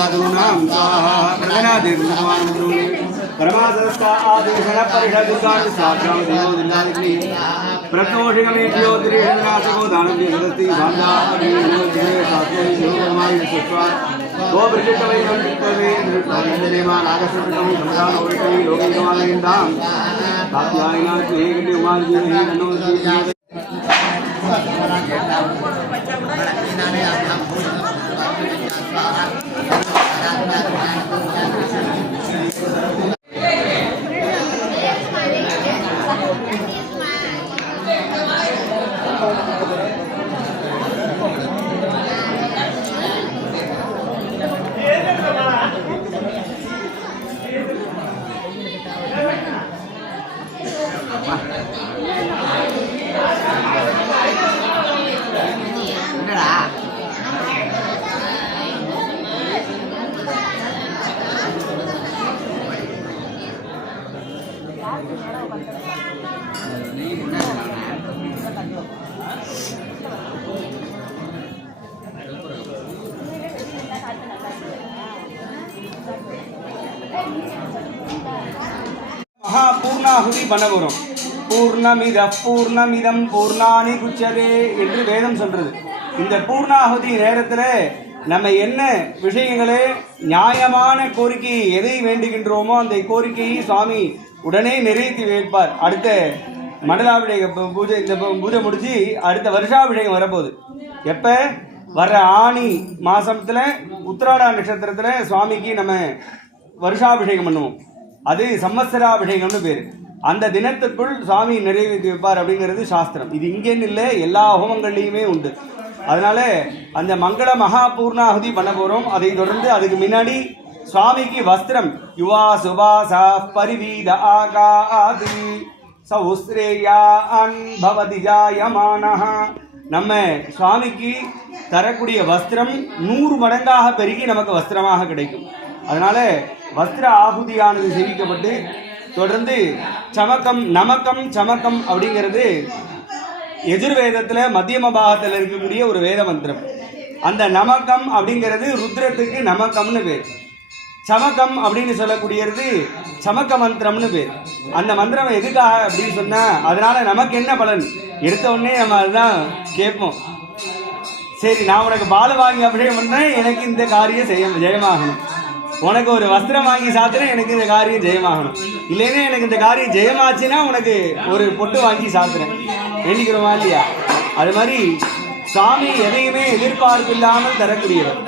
साधूनां स्वाहा प्रगणादिर्महानुद्रुणे परमासस्ता आदेशण परिषदुकान् साक्षां देवो दिल्लादिग्नि प्रतोषिकमेभ्यो दिरेशनाशको दानव्य सदस्ति भान्दापरिणोद्रे शास्त्रे योगमाय सुस्वा गो ब्रजतवैनं चित्तवे नृत्यान्दनेमान आगस्त्रकं समदानोरिकवि लोकैकमानयन्तां कात्यायनाथ हेगण्डि उमाजी हि ननोति महापूर्णाहुति बनवரும் பூர்ணமிதம் பூர்ணானி குச்சதே என்று வேதம் சொல்றது. இந்த பூர்ணாகுதி நேரத்தில் நம்ம என்ன விஷயங்களே நியாயமான கோரிக்கை எதை வேண்டுகின்றோமோ அந்த கோரிக்கையை சுவாமி உடனே நிறைவேற்றி வைப்பார். அடுத்த மண்டலாபிஷேக பூஜை, இந்த பூஜை முடிச்சு அடுத்த வருஷாபிஷேகம் வரப்போகுது. எப்போ வர்ற ஆணி மாசத்துல உத்திராடா நட்சத்திரத்தில் சுவாமிக்கு நம்ம வருஷாபிஷேகம் பண்ணுவோம். அது சம்வத்சராபிஷேகம்னு பேர். அந்த தினத்துக்குள் சுவாமி நிறைவேற்றி வைப்பார் அப்படிங்கிறது சாஸ்திரம். இது இங்கேன்னு இல்லை, எல்லா ஹோமங்கள்லையுமே உண்டு. அதனால அந்த மங்கள மகா பூர்ணாகுதி பண்ண போகிறோம். அதை தொடர்ந்து அதுக்கு முன்னாடி சுவாமிக்கு வஸ்திரம் யுவா சுபாசா பரிவீத ஆகாதி சௌஸ்ரேயா அன்பவதி ஜாயமானஹ. நம்ம சுவாமிக்கு தரக்கூடிய வஸ்திரம் 100 மடங்காக பெருகி நமக்கு வஸ்திரமாக கிடைக்கும். அதனால வஸ்திர ஆகுதியானது சேவிக்கப்பட்டு தொடர்ந்து சமக்கம் நமக்கம் சமக்கம் அப்படிங்கிறது எதிர்வேதத்தில் மத்தியம பாகத்தில் இருக்கக்கூடிய ஒரு வேத மந்திரம். அந்த நமக்கம் அப்படிங்கிறது ருத்ரத்துக்கு நமக்கம்னு பேர். சமக்கம் அப்படின்னு சொல்லக்கூடியது சமக்க மந்திரம்னு பேர். அந்த மந்திரம் எதுக்காக அப்படின்னு சொன்னால், அதனால நமக்கு என்ன பலன் எடுத்த உடனே நம்ம அதுதான் கேட்போம். சரி, நான் உனக்கு பால் வாங்கி அபிஷேகம் பண்ணேன், எனக்கு இந்த காரியம் ஜெயமாகணும். உனக்கு ஒரு வஸ்திரம் வாங்கி சாத்துறேன், எனக்கு இந்த காரியம் ஜெயமாகணும். இல்லைன்னா எனக்கு இந்த காரியம் ஜெயமாச்சுன்னா உனக்கு ஒரு பொட்டு வாங்கி சாத்துறேன், வேண்டிக்கிறோமா இல்லையா? அது மாதிரி சுவாமி எதையுமே எதிர்பார்ப்பு இல்லாமல் தரக்கூடியவர்.